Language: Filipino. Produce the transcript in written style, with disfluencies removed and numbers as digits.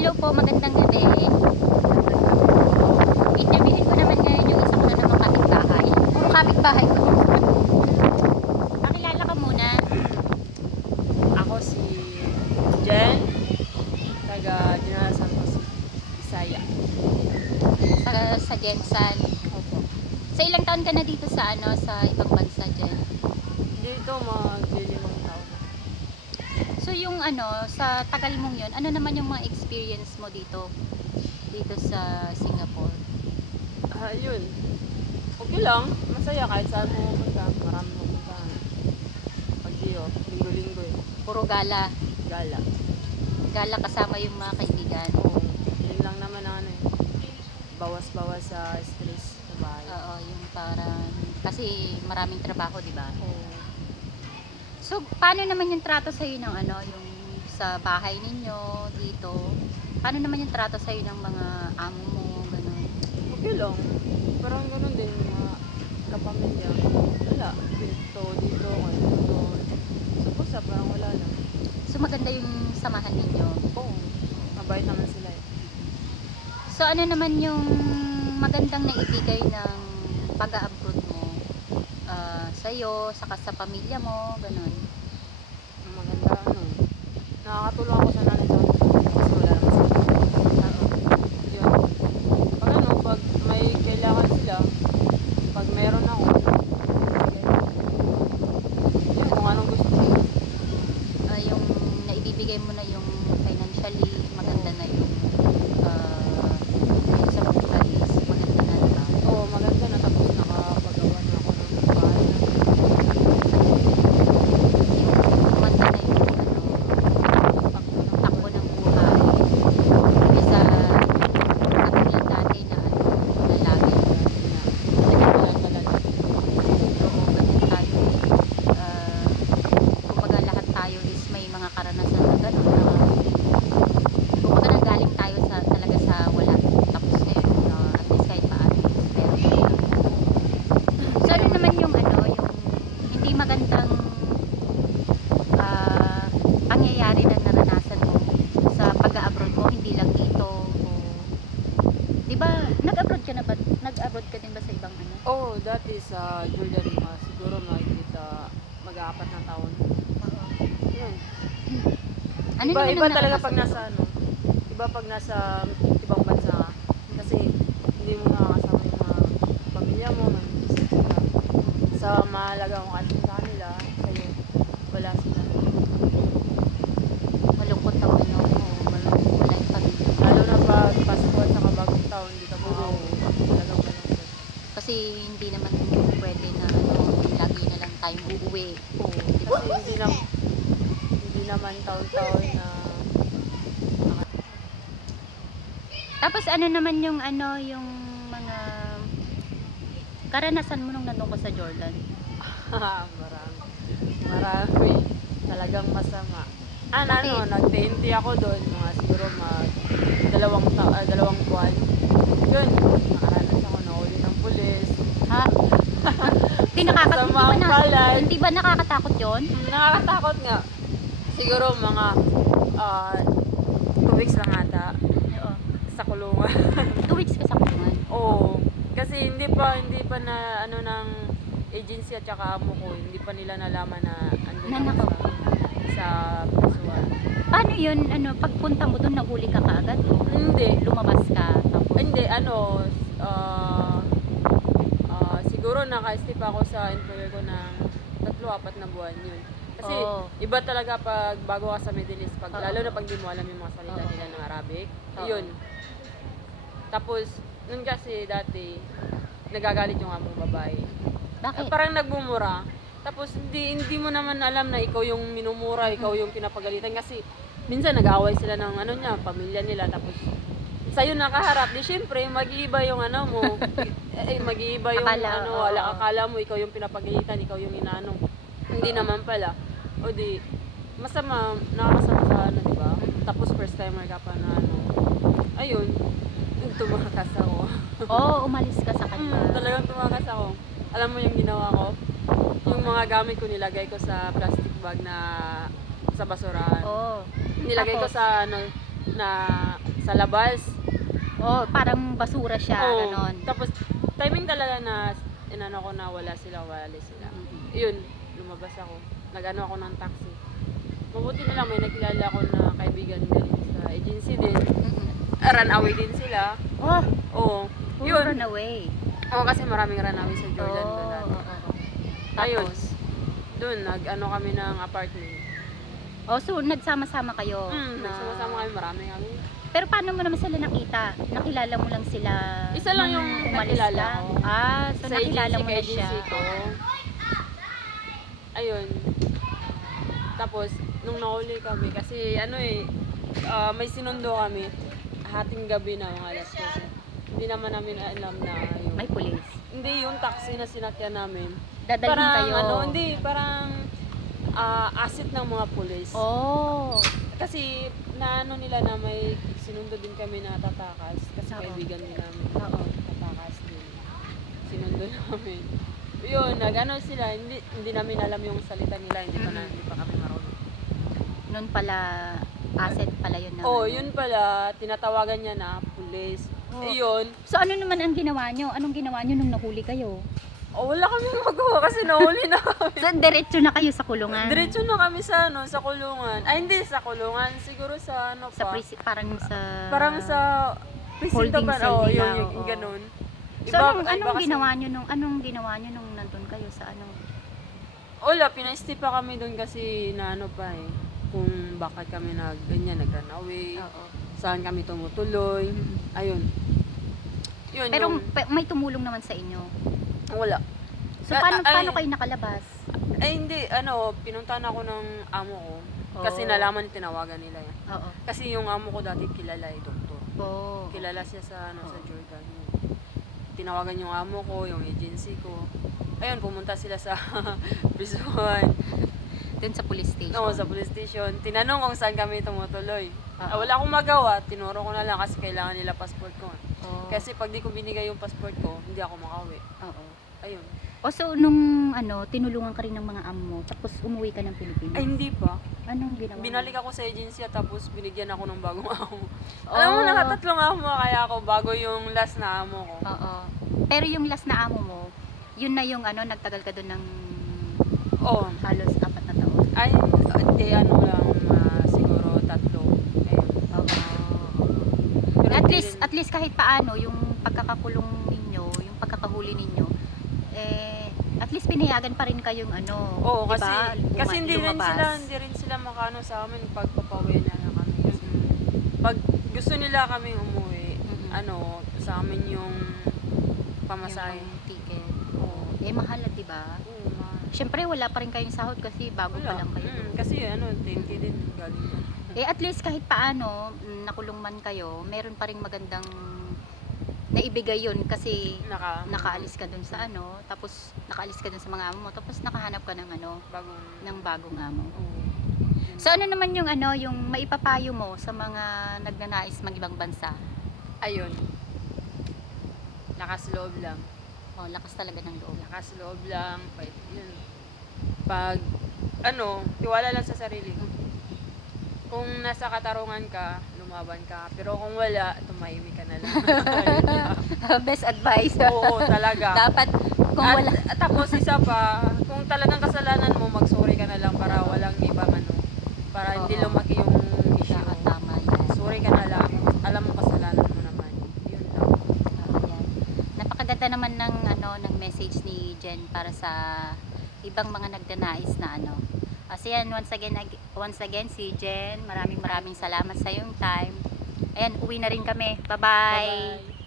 Hello po, magandang gabi. Interviewin ko naman ngayon yung isa ko na namang kapitbahay. Puro kapitbahay ko. Pakilala ka muna. Ako si Jen, taga General Santos, Bisaya. Sa Jensan. Opo. Sa ilang taon ka na dito sa sa ibang bansa, Jen? Dito mag-lilimang taon na. So yung sa tagal mong yun, ano naman yung mga experience mo dito sa Singapore? Yun. Okay lang, masaya kahit saan mo pumunta. Marami mo pumunta. Pag diyo, linggo-linggo eh. Puro gala. Gala. Gala kasama yung mga kaibigan. Oo. Yun lang naman ang ano eh. Bawas-bawas sa stress sa bahay. Oo, yung parang kasi maraming trabaho, di ba? Oo. So, paano naman yung trato sa ng yung sa bahay ninyo dito? Paano naman yung trato sa ng mga amo mo, ganun? Okay lang. Parang ganun din mga kapamilya. Wala. Dito, doon. Suppose parang wala lang. So, maganda yung samahan ninyo. Oo. Mabait naman sila eh. So, ano naman yung magandang naibigay ng pag-abroad mo sa'yo, saka sa pamilya mo, ganun? Ang maganda nakakatulong ako sa nanay sa kasi wala naman sila. Yun. Pag may kailangan sila, pag meron ako, yun, kung anong gusto ko. Yung naibibigay mo na yung financially, maganda na yung sa buhay is maganda na, diba? Oo, maganda na tapos nakapagawa na ako ng bahay na. Maganda na yung takbo ng buhay. Kasi sa katulad dati na lalaki oo, ganun tayo kumbaga lahat tayo is may mga karanasan na gano'n na kumbaga nanggaling tayo talaga sa wala tapos ngayon at least kahit paano is meron na. So ano naman yung yung hindi magandang pangyayari na naranasan mo sa pag-abroad mo, hindi lang dito o di ba nag-abroad ka na ba? Nag-abroad ka din ba sa ibang Oo, dati sa Jordan siguro makikita mag-aapat na taon. Yun. Ano Iba, naman iba ang talaga naranasan pag mo? nasa iba pag nasa ibang bansa ka. Kasi hindi mo nakakasama yung mga pamilya mo, mag-isip sila. Sa mahalaga kung ano sa kanila, sa'yo, wala sila. Malungkot ako wala yung pamilya mo. Lalo na pag Pasko at saka bagong taon, hindi ka makauwi. Talagang malungkot. Kasi hindi naman pwede na lagi na lang tayong uuwi. Oo, kasi hindi naman taon-taon na Tapos ano naman yung yung mga karanasan mo nung nandun ka sa Jordan? marami. Talagang masama. Bakit? Nag-TNT ako doon, mga siguro dalawang buwan. Yun, nakaranas ako, nahuli ng pulis. Ha? Sama ang palad. Hindi ba nakakatakot yon? Nakakatakot nga. Siguro mga 2 weeks lang ata Oo. sa kulungan. 2 weeks ka sa kulungan. Oo. Kasi hindi pa na ng agency at saka amo ko, hindi pa nila nalaman na andun ako Nanakaw. sa Pasuan. Paano yun? Pagpunta mo doon, nahuli ka kaagad? O Hindi. lumabas ka? Tapos, Hindi, siguro naka-stay pa ako sa employer ko ng 3-4 na buwan yun. Kasi Oo. iba talaga pag bago ka sa Middle East, Oo. lalo na pag di mo alam yung mga salita Oo. nila ng Arabic. Oo. Yun. Tapos, nun kasi dati, nagagalit yung among babae. bakit? Parang nagmumura. Tapos hindi mo naman alam na ikaw yung minumura, ikaw yung pinapagalitan kasi minsan nag-aaway sila ng pamilya nila tapos sa'yo nakaharap, di syempre mag-iiba yung mo, mag-iiba yung oo. akala mo ikaw yung pinapagalitan, ikaw yung inaano. Hindi naman pala. O di masama, nakakasama sa di ba? Tapos first timer ka pa na ayun, tumakas ako. Oo, umalis ka sa kanya. Talagang tumakas ako. Alam mo yung ginawa ko? Yung mga gamit ko nilagay ko sa plastic bag na sa basurahan. Oo. Nilagay ko Tapos? sa na sa labas. Oh, parang basura siya, Oo. ganon. Tapos timing talaga na inano ko na wala sila. Mhm. Yun, lumabas ako. Nag-ano ako ng taxi. Mabuti na lang may nakilala ako na kaibigan galing sa agency din. Mhm. Runaway din sila. Oh, Oo. yun. Yun. Run away. Oo, kasi maraming runaway sa Jordan doon Oo, dati. oo. Ayun. Tapos, Doon, nag-ano kami ng apartment. oh, so nagsama-sama kayo. Nagsama-sama kami, marami kami. Pero paano mo naman sila nakita? Nakilala mo lang sila? Isa lang nung yung umalis nakilala ka? ko. Ah, so Sa nakilala mo na agency siya. ko. Ayun. Tapos, nung nahuli kami, kasi may sinundo kami. Hating gabi na mga alas 12. Hindi naman namin alam na yung... May pulis. Hindi, yung taxi na sinakyan namin. Dadalhin Parang, kayo. parang asset ng mga pulis. Oh. Kasi, naano nila na may sinundo din kami na tatakas. Kasi Oo. kaibigan din namin. Oo. Tatakas din. Sinundo namin. Yun, nag-ano sila, hindi namin alam yung salita nila, hindi pa kami marunong. Noon pala, asset pala yun na. Oh, yun pala, tinatawagan niya na pulis. Oh. Yun. So ano naman ang ginawa nyo? Anong ginawa nyo nung nahuli kayo? Oh, wala kaming magawa kasi nahuli na kami. So diretso na kayo sa kulungan? Diretso na kami sa kulungan. Ay, hindi sa kulungan, siguro sa ano Sa pa. parang sa presinto holding pa. cell Oh, nila, yung oo. ganun. So anong ginawa nyo nung nandun kayo sa ano? Wala, pina-stay pa kami doon kasi na ano pa eh. Kung bakit kami nag-run away. Oo. Saan kami tumutuloy. Ayun. Yun Pero yung... may tumulong naman sa inyo. Wala. So paano kayo nakalabas? Ay hindi, pinuntahan ako ng amo ko. Kasi Oo. nalaman tinawagan nila yan. Oo. Kasi yung amo ko dati kilala doktor. Oo. Kilala siya sa sa Oo. Jordan. Tinawagan yung amo ko, yung agency ko. Ayun, pumunta sila sa Bisuan. Doon sa police station. No, sa police station. Tinanong kung saan kami tumutuloy. Oo. Wala akong magawa, tinuro ko na lang kasi kailangan nila passport ko. Oo. Kasi pag di ko binigay yung passport ko, hindi ako makauwi. Oo. Ayun. O so nung tinulungan ka rin ng mga amo mo, tapos umuwi ka ng Pilipinas. Ay, hindi pa. Anong ginawa mo? Binalik ako sa agency at tapos binigyan ako ng bagong amo. Oh. Alam mo, nakatatlong amo kaya ako bago yung last na amo ko. Oo. Pero yung last na amo mo, yun na yung nagtagal ka doon ng Oh, halos 4 na taon. ay, hindi, lang, siguro 3. Ayun. Oo. Pero At hindi least rin- at least kahit paano yung pagkakakulong ninyo, yung pagkakahuli ninyo, at least pinayagan pa rin kayong Oo, diba? kasi hindi Lumabas. rin sila makano sa amin pag papawi na lang kami. Kasi pag gusto nila kaming umuwi, Mhm. sa amin yung pamasahe. Yung ticket. Oo. Mahal, 'di ba? Oo, Syempre wala pa rin kayong sahod kasi bago pa lang kayo. doon. Kasi 10K din galing na. At least kahit paano, nakulong man kayo, meron pa ring magandang naibigay yun kasi nakaalis ka dun sa tapos nakaalis ka dun sa mga amo mo, tapos nakahanap ka ng bagong amo. Oo. So ano naman yung yung maipapayo mo sa mga nagnanais mag-ibang bansa? Ayun. Lakas loob lang. Oh, lakas talaga ng loob. Lakas loob lang. Yun. Pag, tiwala lang sa sarili. Kung nasa katarungan ka, lumaban ka. Pero kung wala, tumahimik ka na lang. Ayun lang. Best advice. Oo, talaga. Dapat kung wala. At tapos isa pa, kung talagang kasalanan mo, mag-sorry ka na lang para walang ibang para hindi Oo. lumaki yung issue. Tama yan. Sorry ka na lang. Alam mo kasalanan mo naman. Yun lang. Yan. Napakaganda naman ng message ni Jen para sa ibang mga nagnanais na Kasi yan, once again si Jen, maraming salamat sa iyong time. Ayan, uwi na rin kami. Bye-bye. Bye-bye.